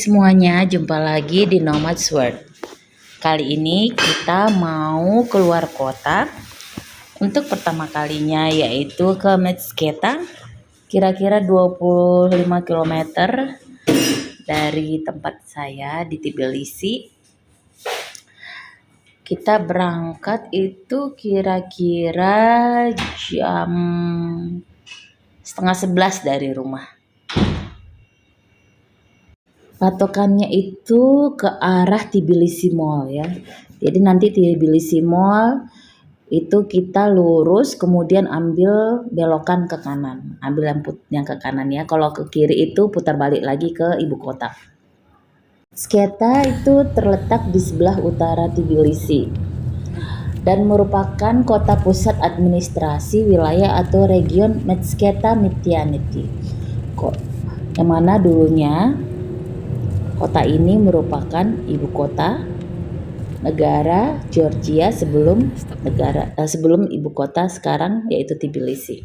semuanya, jumpa lagi di Nomads World. Kali ini kita mau keluar kota untuk pertama kalinya, yaitu ke Metsketa, kira-kira 25 km dari tempat saya di Tbilisi. Kita berangkat itu kira-kira jam setengah 11 dari rumah. Patokannya itu ke arah Tbilisi Mall ya. Jadi nanti Tbilisi Mall itu kita lurus, kemudian ambil belokan ke kanan. Ambil yang ke kanan ya. Kalau ke kiri itu putar balik lagi ke ibu kota. Sketa itu terletak di sebelah utara Tbilisi dan merupakan kota pusat administrasi wilayah atau region Metsketa Mitianeti. Yang mana dulunya kota ini merupakan ibu kota negara Georgia sebelum ibu kota sekarang yaitu Tbilisi.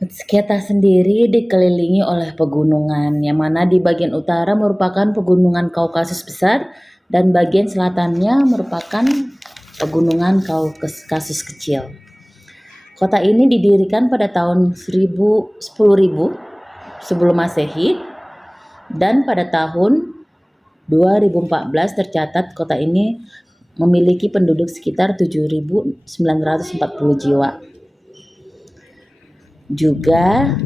Metsketa sendiri dikelilingi oleh pegunungan, yang mana di bagian utara merupakan pegunungan Kaukasus besar dan bagian selatannya merupakan pegunungan Kaukasus kecil. Kota ini didirikan pada tahun 10.000 sebelum Masehi. Dan pada tahun 2014 tercatat kota ini memiliki penduduk sekitar 7.940 jiwa. Juga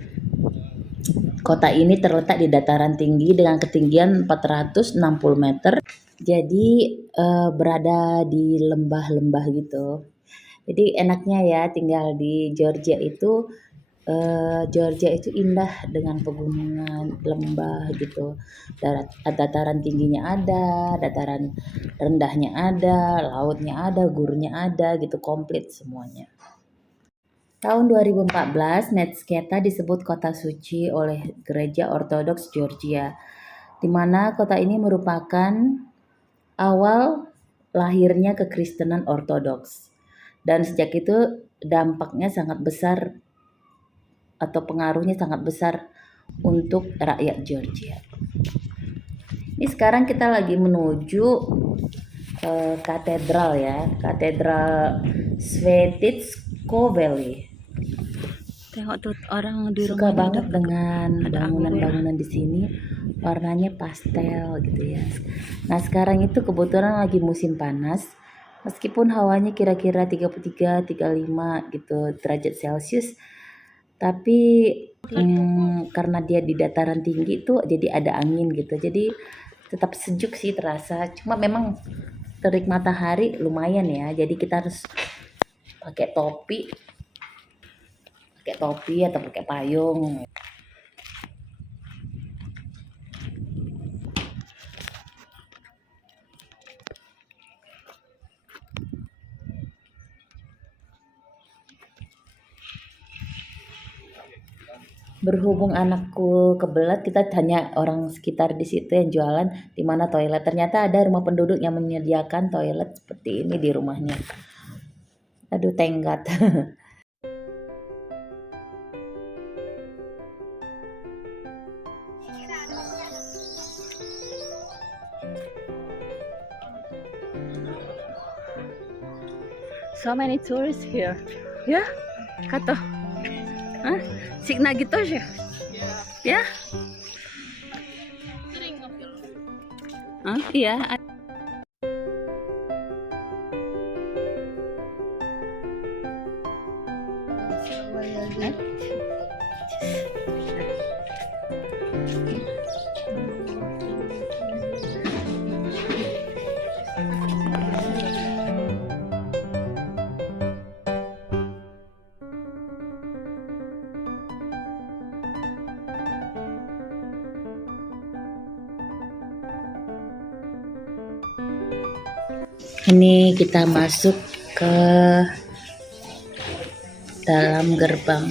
kota ini terletak di dataran tinggi dengan ketinggian 460 meter. Jadi berada di lembah-lembah gitu. Jadi enaknya ya tinggal di Georgia itu. Georgia itu indah dengan pegunungan, lembah gitu. Dataran tingginya ada, dataran rendahnya ada, lautnya ada, gurunnya ada gitu, komplit semuanya. Tahun 2014, Metsketa disebut kota suci oleh Gereja Ortodoks Georgia, di mana kota ini merupakan awal lahirnya kekristenan Ortodoks. Dan sejak itu dampaknya sangat besar atau pengaruhnya sangat besar untuk rakyat Georgia. Ini sekarang kita lagi menuju katedral ya, Katedral Svetitsko-Veli. Tengok tuh orang di rumah. Suka banget dengan bangunan-bangunan di sini, warnanya pastel gitu ya. Nah sekarang itu kebetulan lagi musim panas, meskipun hawanya kira-kira 33-35 gitu derajat Celcius. Tapi karena dia di dataran tinggi itu jadi ada angin gitu, jadi tetap sejuk sih terasa. Cuma memang terik matahari lumayan ya, jadi kita harus pakai topi atau pakai payung. Berhubung anakku kebelet, kita tanya orang sekitar di situ yang jualan di mana toilet. Ternyata ada rumah penduduk yang menyediakan toilet seperti ini di rumahnya. Aduh, tenggat. So many tourists here. Yeah? Kato. Huh? Signa gitu sih. Ya? Iya. Ini kita masuk ke dalam gerbang.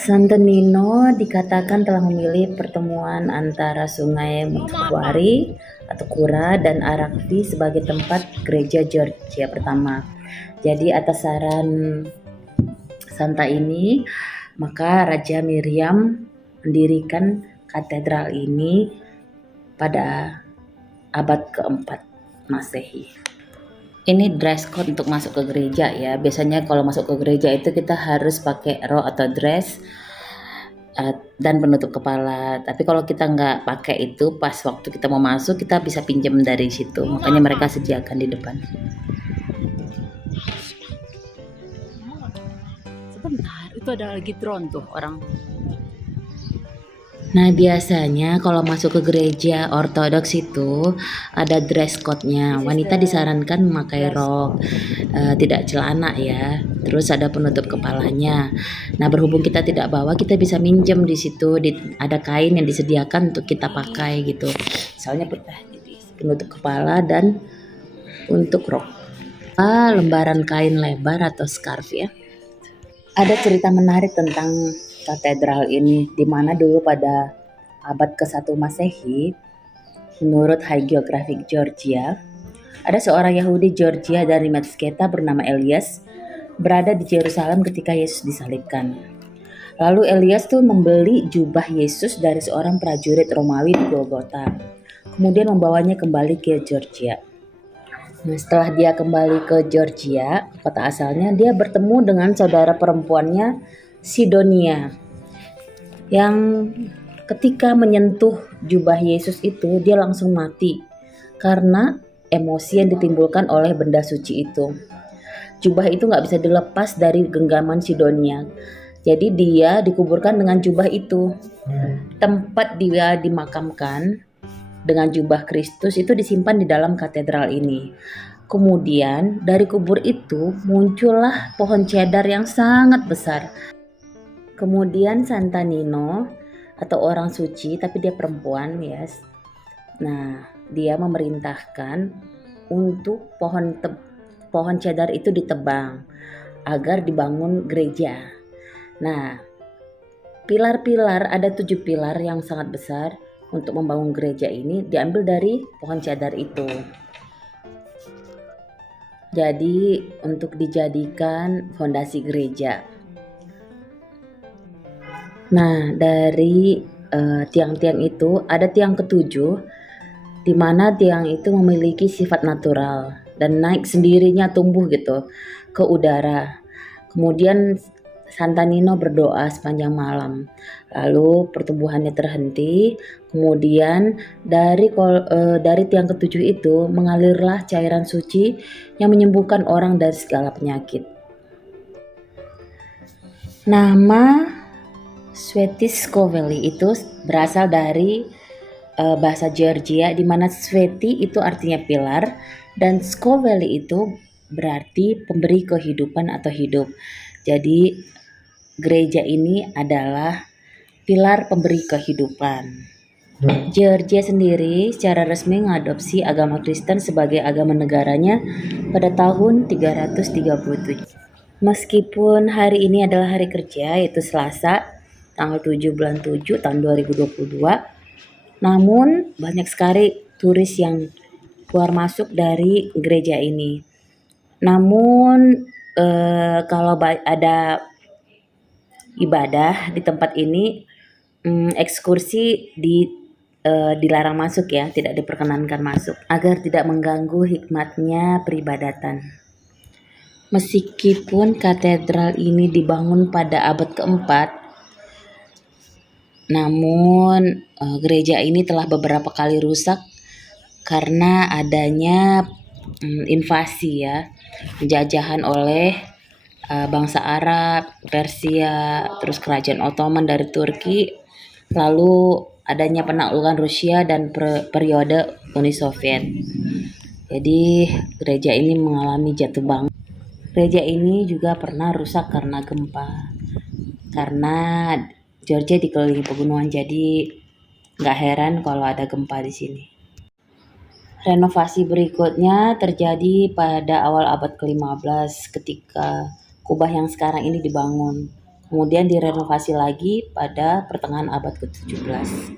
Santo Nino dikatakan telah memilih pertemuan antara Sungai Muthuari atau Kura dan Arakti sebagai tempat gereja Georgia pertama. Jadi atas saran Santa ini, maka Raja Miriam mendirikan katedral ini pada abad keempat Masehi. Ini dress code untuk masuk ke gereja ya. Biasanya kalau masuk ke gereja itu kita harus pakai rok atau dress dan penutup kepala. Tapi kalau kita nggak pakai itu, pas waktu kita mau masuk kita bisa pinjam dari situ. Makanya mereka sediakan di depan. Sebentar, itu ada lagi drone tuh orang. Nah, biasanya kalau masuk ke gereja ortodoks itu ada dress code-nya. Wanita disarankan memakai rok, tidak celana ya. Terus ada penutup kepalanya. Nah, berhubung kita tidak bawa, kita bisa minjem di situ. Ada kain yang disediakan untuk kita pakai gitu. Soalnya jadi penutup kepala dan untuk rok. Lembaran kain lebar atau scarf ya. Ada cerita menarik tentang katedral ini, di mana dulu pada abad ke-1 Masehi, menurut Hagiographic Georgia, ada seorang Yahudi Georgia dari Metsketa bernama Elias berada di Yerusalem ketika Yesus disalibkan. Lalu Elias tuh membeli jubah Yesus dari seorang prajurit Romawi di Golgota, kemudian membawanya kembali ke Georgia. Nah, setelah dia kembali ke Georgia, kota asalnya, dia bertemu dengan saudara perempuannya Sidonia, yang ketika menyentuh jubah Yesus itu dia langsung mati karena emosi yang ditimbulkan oleh benda suci itu. Jubah itu nggak bisa dilepas dari genggaman Sidonia, jadi dia dikuburkan dengan jubah itu. Tempat dia dimakamkan dengan jubah Kristus itu disimpan di dalam katedral ini. Kemudian dari kubur itu muncullah pohon cedar yang sangat besar. Kemudian Santa Nino atau orang suci, tapi dia perempuan, yes. Nah, dia memerintahkan untuk pohon cedar itu ditebang agar dibangun gereja. Nah, pilar-pilar, ada 7 pilar yang sangat besar untuk membangun gereja ini diambil dari pohon cedar itu. Jadi untuk dijadikan fondasi gereja. Nah, dari tiang-tiang itu ada tiang ketujuh, di mana tiang itu memiliki sifat natural dan naik sendirinya, tumbuh gitu ke udara. Kemudian Santa Nino berdoa sepanjang malam, lalu pertumbuhannya terhenti. Kemudian dari tiang ketujuh itu mengalirlah cairan suci yang menyembuhkan orang dari segala penyakit. Nama Svetiskovelli itu berasal dari bahasa Georgia, di mana Sveti itu artinya pilar dan Skovelli itu berarti pemberi kehidupan atau hidup. Jadi gereja ini adalah pilar pemberi kehidupan. Georgia sendiri secara resmi mengadopsi agama Kristen sebagai agama negaranya pada tahun 337. Meskipun hari ini adalah hari kerja, yaitu Selasa, tanggal 7 bulan 7 tahun 2022, namun banyak sekali turis yang keluar masuk dari gereja ini. Namun kalau ada ibadah di tempat ini, ekskursi dilarang masuk ya, tidak diperkenankan masuk agar tidak mengganggu hikmatnya peribadatan. Meskipun katedral ini dibangun pada abad keempat, namun gereja ini telah beberapa kali rusak karena adanya invasi ya, penjajahan oleh bangsa Arab, Persia, terus kerajaan Ottoman dari Turki, lalu adanya penaklukan Rusia dan periode Uni Soviet. Jadi gereja ini mengalami jatuh bangun. Gereja ini juga pernah rusak karena gempa. Karena Georgia dikelilingi pegunungan, jadi nggak heran kalau ada gempa di sini. Renovasi berikutnya terjadi pada awal abad ke-15 ketika kubah yang sekarang ini dibangun. Kemudian direnovasi lagi pada pertengahan abad ke-17.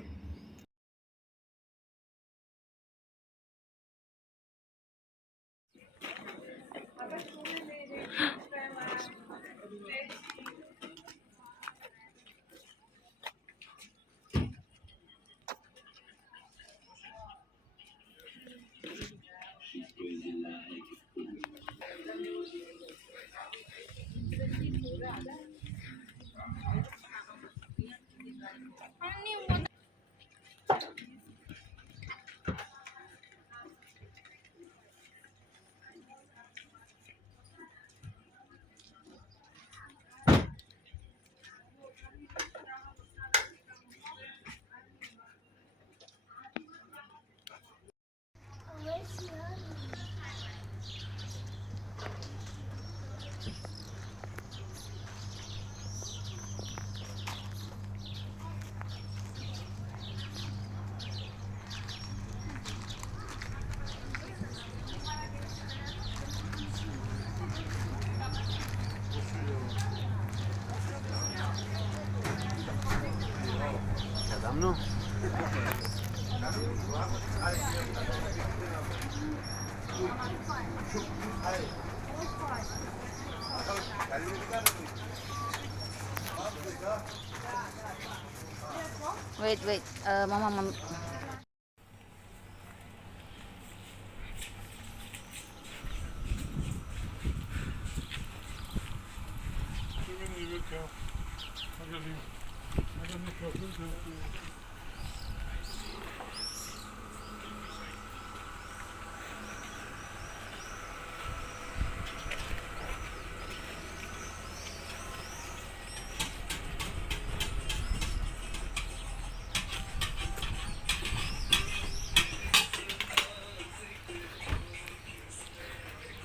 Wait, mama.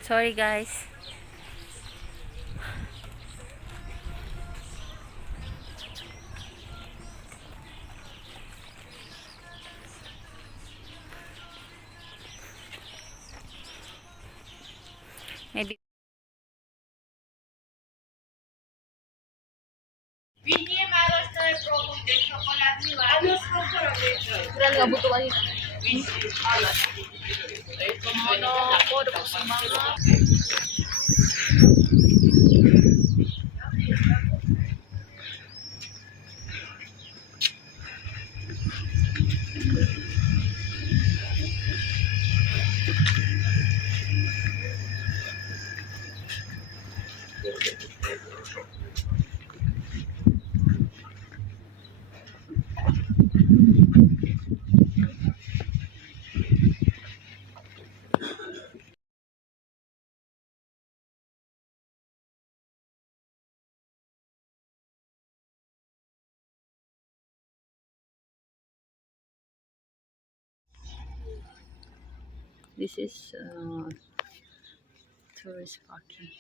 Sorry guys. Maybe nggak butuh lagi kan? This is tourist parking.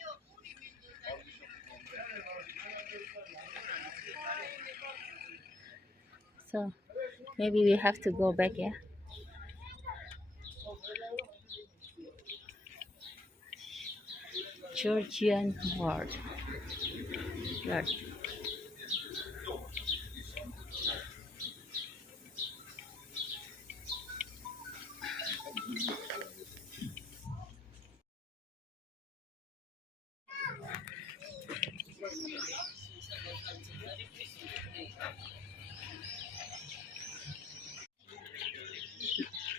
So maybe we have to go back, yeah. Georgian word.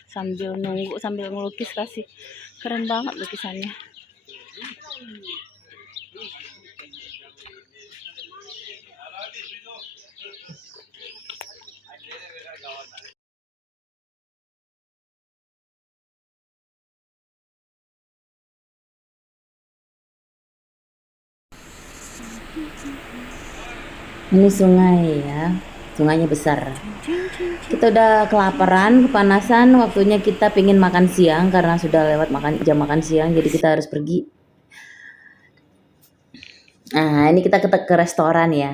Sambil nunggu, sambil ngelukis, kasih keren banget lukisannya. Ini sungai ya, sungainya besar. Kita udah kelaparan, kepanasan, waktunya kita pengen makan siang karena sudah lewat jam makan siang, jadi kita harus pergi. Nah, ini kita ke restoran ya,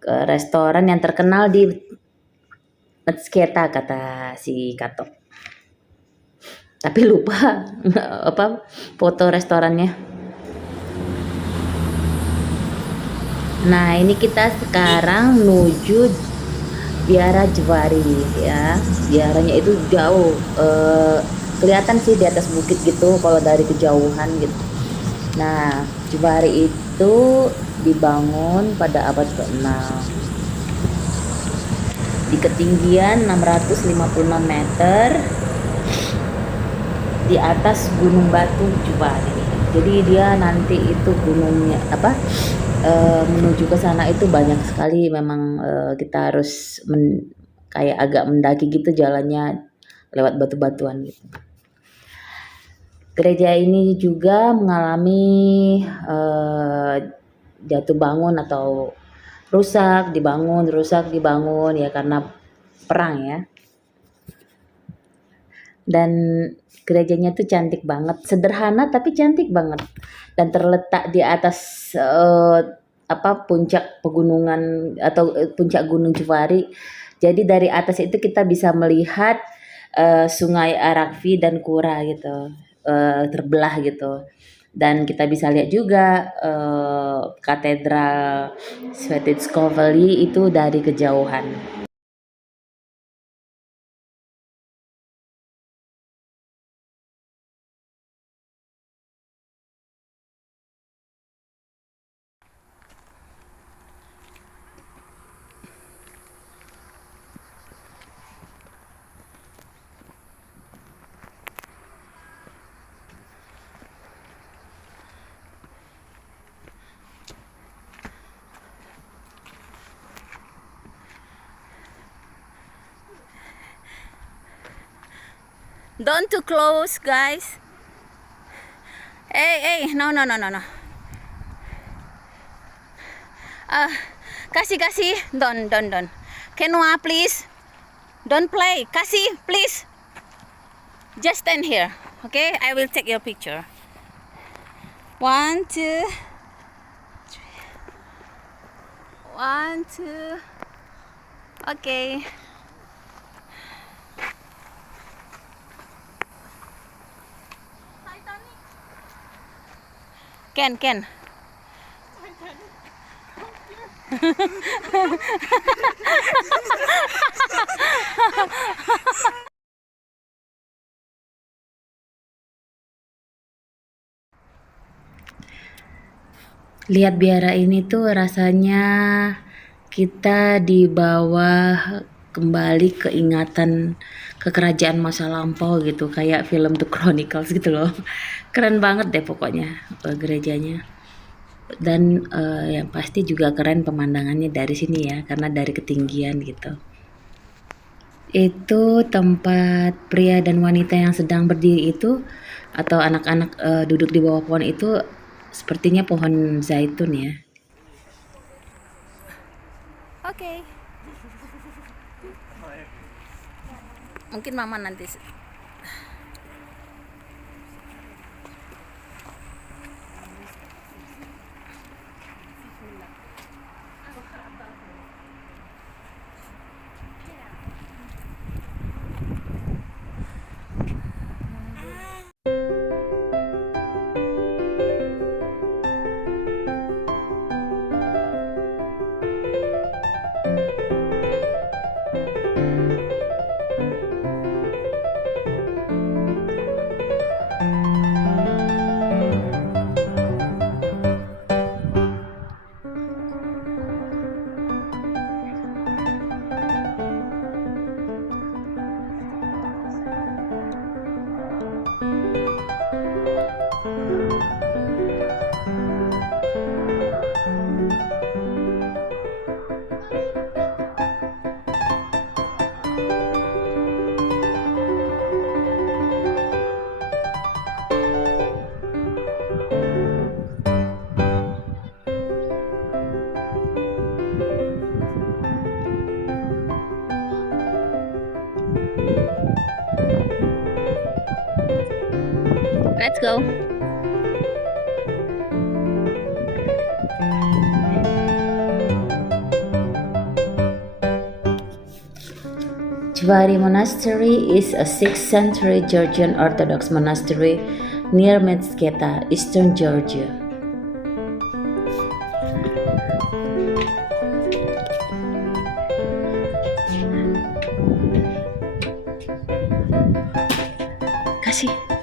ke restoran yang terkenal di Metsketa kata si Kato. Tapi lupa apa foto restorannya. Nah, ini kita sekarang menuju Biara Jewari ya. Biaranya itu jauh, kelihatan sih di atas bukit gitu kalau dari kejauhan gitu. Nah, Jewari itu dibangun pada abad ke-6 di ketinggian 656 meter di atas Gunung Batu Jewari. Jadi dia nanti itu gunungnya menuju ke sana itu banyak sekali memang, kita harus kayak agak mendaki gitu jalannya lewat batu-batuan gitu. Gereja ini juga mengalami jatuh bangun atau rusak dibangun ya karena perang ya. Dan gerejanya tuh cantik banget, sederhana tapi cantik banget, dan terletak di atas puncak pegunungan atau puncak Gunung Jewari. Jadi dari atas itu kita bisa melihat Sungai Arakvi dan Kura gitu, terbelah gitu. Dan kita bisa lihat juga Katedral Svetitskhovely itu dari kejauhan. Don't too close, guys. Hey, no. Kasih, don't. Kenwa, please. Don't play. Kasih, please. Just stand here, okay? I will take your picture. 1, 2, 3. 1, 2. Okay. Ken. Lihat biara ini tuh rasanya kita dibawa kembali ke ingatan ke kerajaan masa lampau gitu, kayak film The Chronicles gitu loh. Keren banget deh pokoknya gerejanya. Dan yang pasti juga keren pemandangannya dari sini ya, karena dari ketinggian gitu. Itu tempat pria dan wanita yang sedang berdiri itu atau anak-anak duduk di bawah pohon itu sepertinya pohon zaitun ya. Oke. Mungkin mama nanti. Let's go. Jewari Monastery is a 6th century Georgian Orthodox monastery near Metsketa, eastern Georgia. kasih.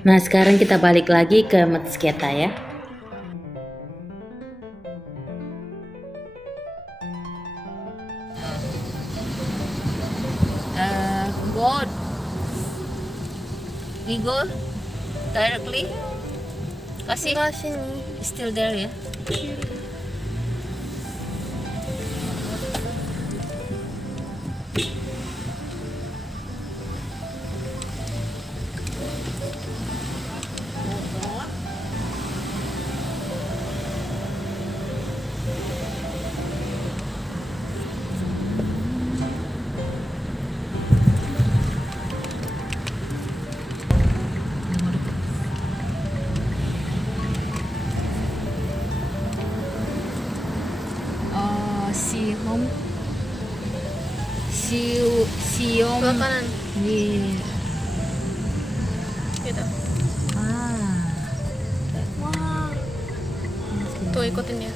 Nah, sekarang kita balik lagi ke Metsketa ya. Go. We go directly. Kasih. Sini. Still there ya. Siom. Ke kanan. Iya. Gitu. Ah. Wah. Tuh ikutin ya.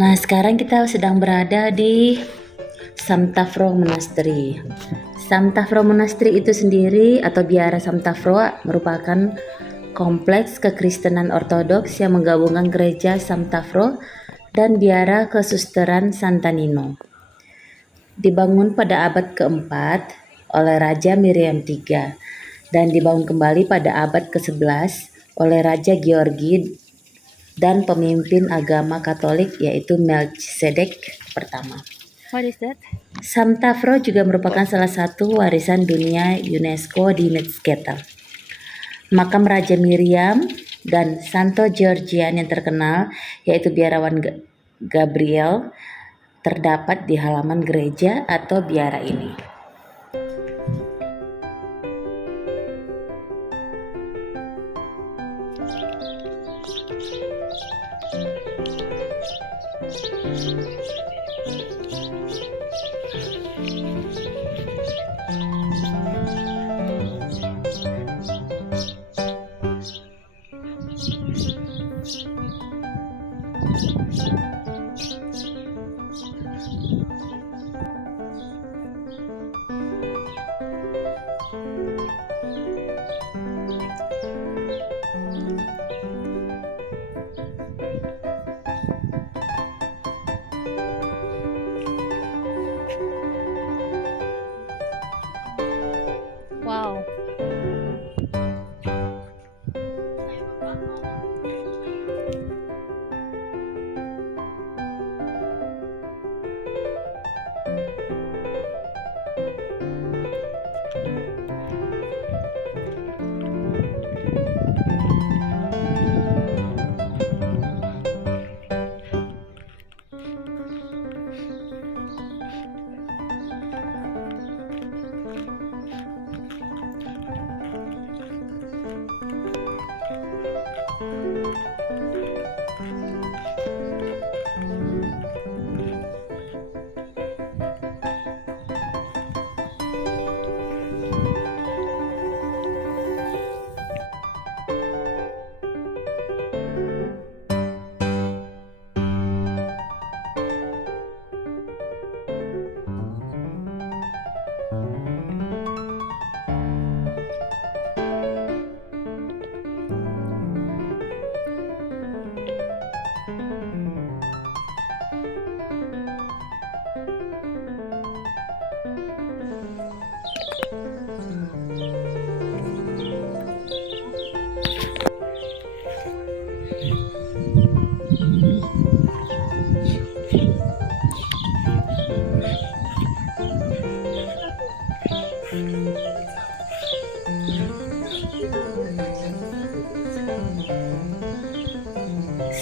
Nah, sekarang kita sedang berada di Samtafro Monastery. Samtafro Monastery itu sendiri atau biara Samtafro merupakan kompleks kekristenan ortodoks yang menggabungkan gereja Samtafro dan biara kesusteran Santa Nino. Dibangun pada abad keempat oleh Raja Miriam III dan dibangun kembali pada abad ke-11 oleh Raja Georgi dan pemimpin agama Katolik yaitu Melchizedek pertama. What is that? Samtafro juga merupakan salah satu warisan dunia UNESCO di Metsketa. Makam Raja Miriam dan Santo Georgian yang terkenal yaitu biarawan Gabriel terdapat di halaman gereja atau biara ini. Wow.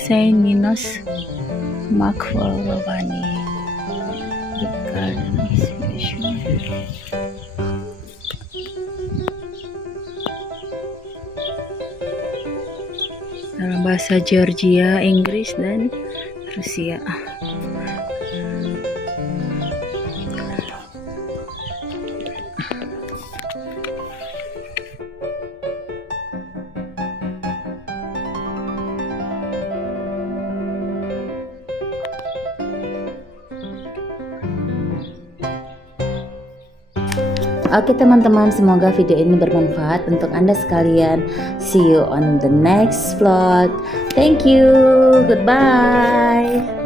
Saint Minos Makvarovani. The Garden of Inspiration. Dalam bahasa Georgia, Inggris, dan Rusia. Oke teman-teman, semoga video ini bermanfaat untuk Anda sekalian. See you on the next vlog. Thank you. Goodbye.